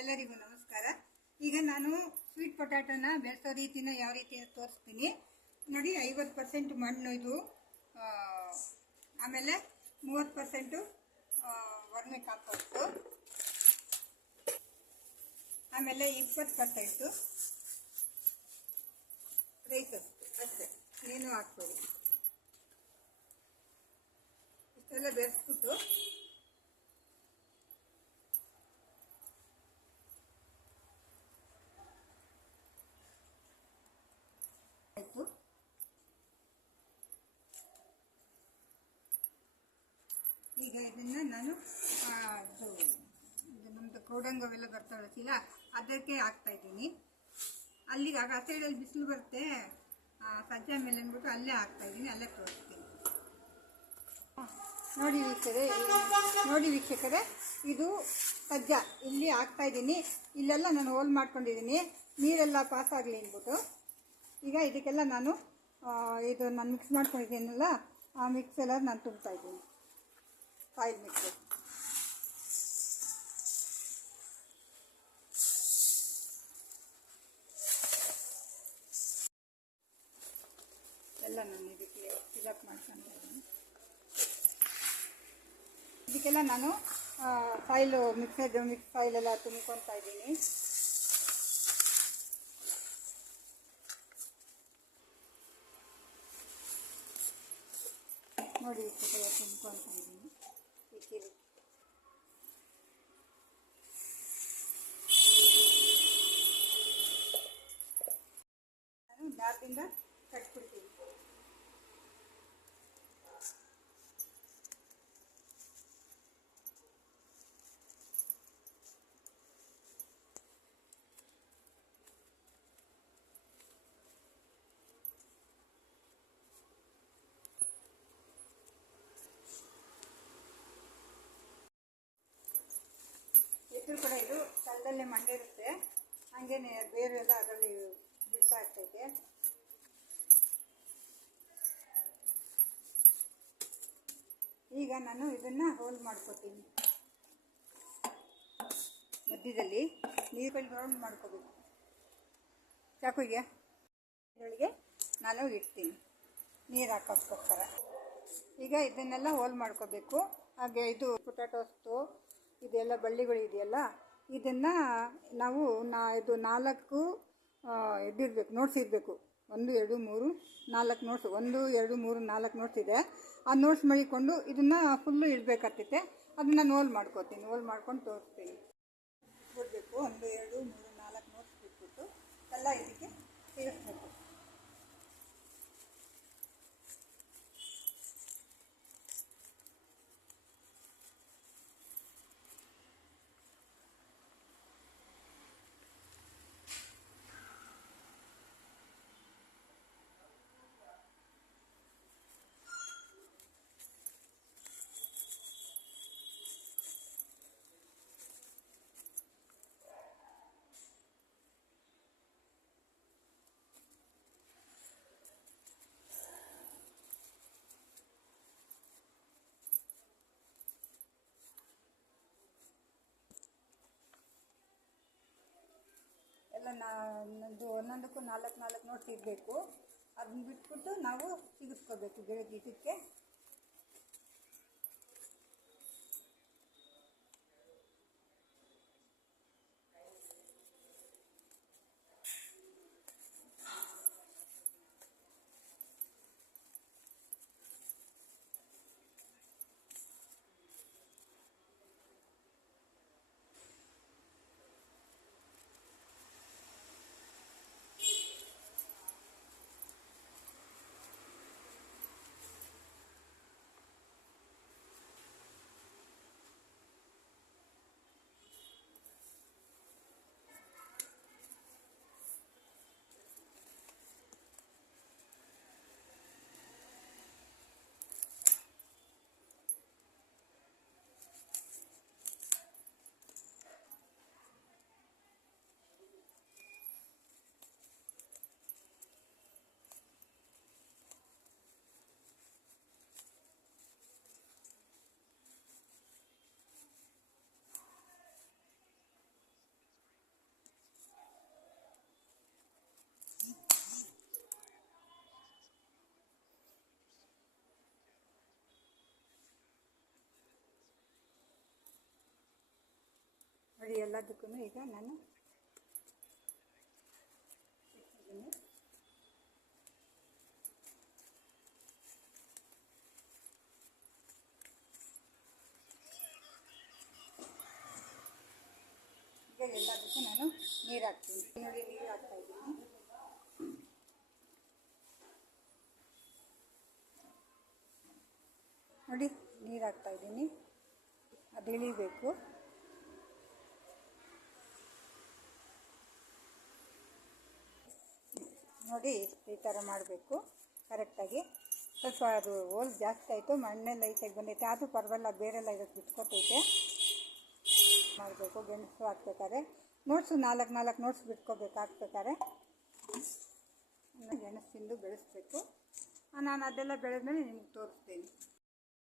ಎಲ್ಲರಿಗೂ ನಮಸ್ಕಾರ. ಈಗ ನಾನು ಸ್ವೀಟ್ ಪೊಟ್ಯಾಟೋನ ಬೆಳೆಸೋ ರೀತಿನ ಯಾವ ರೀತಿ ತೋರಿಸ್ತೀನಿ ನೋಡಿ. 50% ಮಣ್ಣು ಇದು, ಆಮೇಲೆ 30% ವರ್ಮಿ ಕಾಂಪೋಸ್ಟು, ಆಮೇಲೆ 20% ರೈಸು ಅಷ್ಟೇ, ಏನು ಹಾಕ್ಬೋದು. ಇಷ್ಟೆಲ್ಲ ಬೆರೆಸ್ಬಿಟ್ಟು ಆಯಿತು. ಈಗ ಇದನ್ನು ನಾನು ನಮ್ಮದು ಕ್ರೌಡಂಗವೆಲ್ಲ ಬರ್ತಾವೆ ಚೀಲ, ಅದಕ್ಕೆ ಹಾಕ್ತಾಯಿದ್ದೀನಿ. ಅಲ್ಲಿಗೆ ಆಗ ಆ ಸೈಡಲ್ಲಿ ಬಿಸಿಲು ಬರುತ್ತೆ, ಸಜ್ಜೆ ಮೇಲೆ ಅಂದ್ಬಿಟ್ಟು ಅಲ್ಲೇ ಹಾಕ್ತಾಯಿದ್ದೀನಿ, ಅಲ್ಲೇ ತೋರಿಸ್ತೀನಿ. ನೋಡಿ ವೀಕ್ಷಕರೇ, ಇದು ಸಜ್ಜ ಇಲ್ಲಿ ಹಾಕ್ತಾಯಿದ್ದೀನಿ. ಇಲ್ಲೆಲ್ಲ ನಾನು ಹೋಲ್ ಮಾಡ್ಕೊಂಡಿದ್ದೀನಿ, ನೀರೆಲ್ಲ ಪಾಸ್ ಆಗಲಿ ಅಂದ್ಬಿಟ್ಟು. ಈಗ ಇದಕ್ಕೆಲ್ಲ ನಾನು ಇದು ನಾನು ಮಿಕ್ಸ್ ಮಾಡ್ಕೊಂಡಿದ್ದೀನಲ್ಲ, ಆ ಮಿಕ್ಸ್ ಎಲ್ಲ ನಾನು ತುಂಬ್ತಾಯಿದ್ದೀನಿ, ಸಾಯಿಲ್ ಮಿಕ್ಸು. ಎಲ್ಲ ನಾನು ಇದಕ್ಕೆ ಫಿಲಪ್ ಮಾಡ್ಕೊತಾ ಇದ್ದೀನಿ. ಇದಕ್ಕೆಲ್ಲ ನಾನು ಸಾಯಿಲು ಮಿಕ್ಸ್ ಸಾಯಿಲ್ ಎಲ್ಲ ತುಂಬ್ಕೊತಾ ಇದ್ದೀನಿ. ನೋಡಿ ಇಷ್ಟೆಲ್ಲ ತುಂಬ್ಕೊತಾ ಇದ್ದೀನಿ. ಇಕ್ಕಿರಿ ನಾನು ದಾರದಿಂದ ಕಟ್ಬಿಡ್ತೀನಿ. ಇದ್ರ ಕೂಡ ಇದು ಕಲ್ಲಲ್ಲೇ ಮಂಡಿರುತ್ತೆ, ಹಾಗೇನೆ ಬೇರೆ ಎಲ್ಲ ಅದರಲ್ಲಿ ಬಿಡ್ತಾ ಇರ್ತೈತೆ. ಈಗ ನಾನು ಇದನ್ನು ಹೋಲ್ ಮಾಡ್ಕೊತೀನಿ. ಮಧ್ಯದಲ್ಲಿ ನೀರಲ್ಲಿ ರೌಂಡ್ ಮಾಡ್ಕೋಬೇಕು. ಚಾಕುಗೆ ಇದರೊಳಗೆ ನಾನು ಇಡ್ತೀನಿ ನೀರು ಹಾಕೋಸ್ಕರ. ಈಗ ಇದನ್ನೆಲ್ಲ ಹೋಲ್ ಮಾಡ್ಕೋಬೇಕು. ಹಾಗೆ ಇದು ಪೊಟ್ಯಾಟೋಸ್ದು ಇದೆಲ್ಲ ಬಳ್ಳಿಗಳು ಇದೆಯಲ್ಲ, ಇದನ್ನು ನಾವು ಇದು 4 ಇದಿರಬೇಕು, ನೋಟ್ಸ್ ಇರಬೇಕು. 1 2 3 4 ನೋಟ್ಸ್, 1 2 3 4 ನೋಟ್ಸ್ ಇದೆ. ಆ ನೋಟ್ಸ್ ಮಾಡಿಕೊಂಡು ಇದನ್ನು ಫುಲ್ಲು ಇಡಬೇಕಾಗ್ತೈತೆ. ಅದನ್ನು ನಾನು ಹೋಲ್ ಮಾಡ್ಕೋತೀನಿ, ಹೋಲ್ ಮಾಡ್ಕೊಂಡು ತೋರಿಸ್ತೀನಿ. ಬಿಡಬೇಕು, 1 2 3 4 ನೋಟ್ಸ್ ಬಿಟ್ಬಿಟ್ಟು ಎಲ್ಲ ಇದಕ್ಕೆ ಸೇರಿಸ್ಬೇಕು. ಒಂದೊಂದಕ್ಕೂ 4 ನೋಟ್ಸ್ ಇರಬೇಕು. ಅದನ್ನ ಬಿಟ್ಬಿಟ್ಟು ನಾವು ಸಿಗಿಸ್ಕೋಬೇಕು ಗಿಡಕ್ಕೆ. ನೋಡಿ ಎಲ್ಲದಕ್ಕೂ ಈಗ ನಾನು ಇಟ್ಟಿದ್ದೀನಿ. ಈಗ ಎಲ್ಲದಕ್ಕೂ ನಾನು ನೀರು ಹಾಕ್ತೀನಿ. ನೋಡಿ ನೀರು ಹಾಕ್ತಾಯಿದ್ದೀನಿ. ನೋಡಿ ನೀರು ಹಾಕ್ತಾಯಿದ್ದೀನಿ, ಅದು ಇಳಿಬೇಕು. ನೋಡಿ ಈ ಥರ ಮಾಡಬೇಕು ಕರೆಕ್ಟಾಗಿ. ಸ್ವಲ್ಪ ಅದು ಹೋಲ್ ಜಾಸ್ತಿ ಆಯಿತು, ಮಣ್ಣೆ ಲೈಟಾಗಿ ಬಂದೈತೆ, ಆದರೂ ಪರವಾಗಿಲ್ಲ, ಬೇರೆಲ್ಲ ಇದಕ್ಕೆ ಬಿಟ್ಕೊತೈತೆ. ಮಾಡಬೇಕು ಗೆಣಸು ಹಾಕ್ಬೇಕಾದ್ರೆ ನೋಟ್ಸು 4 ನೋಟ್ಸ್ ಬಿಟ್ಕೋಬೇಕು ಹಾಕ್ಬೇಕಾದ್ರೆ. ಗೆಣಸು ತಿಂದು ಬೆಳೆಸ್ಬೇಕು. ನಾನು ಅದೆಲ್ಲ ಬೆಳೆದ್ಮೇಲೆ ನಿಮ್ಗೆ ತೋರಿಸ್ತೀನಿ.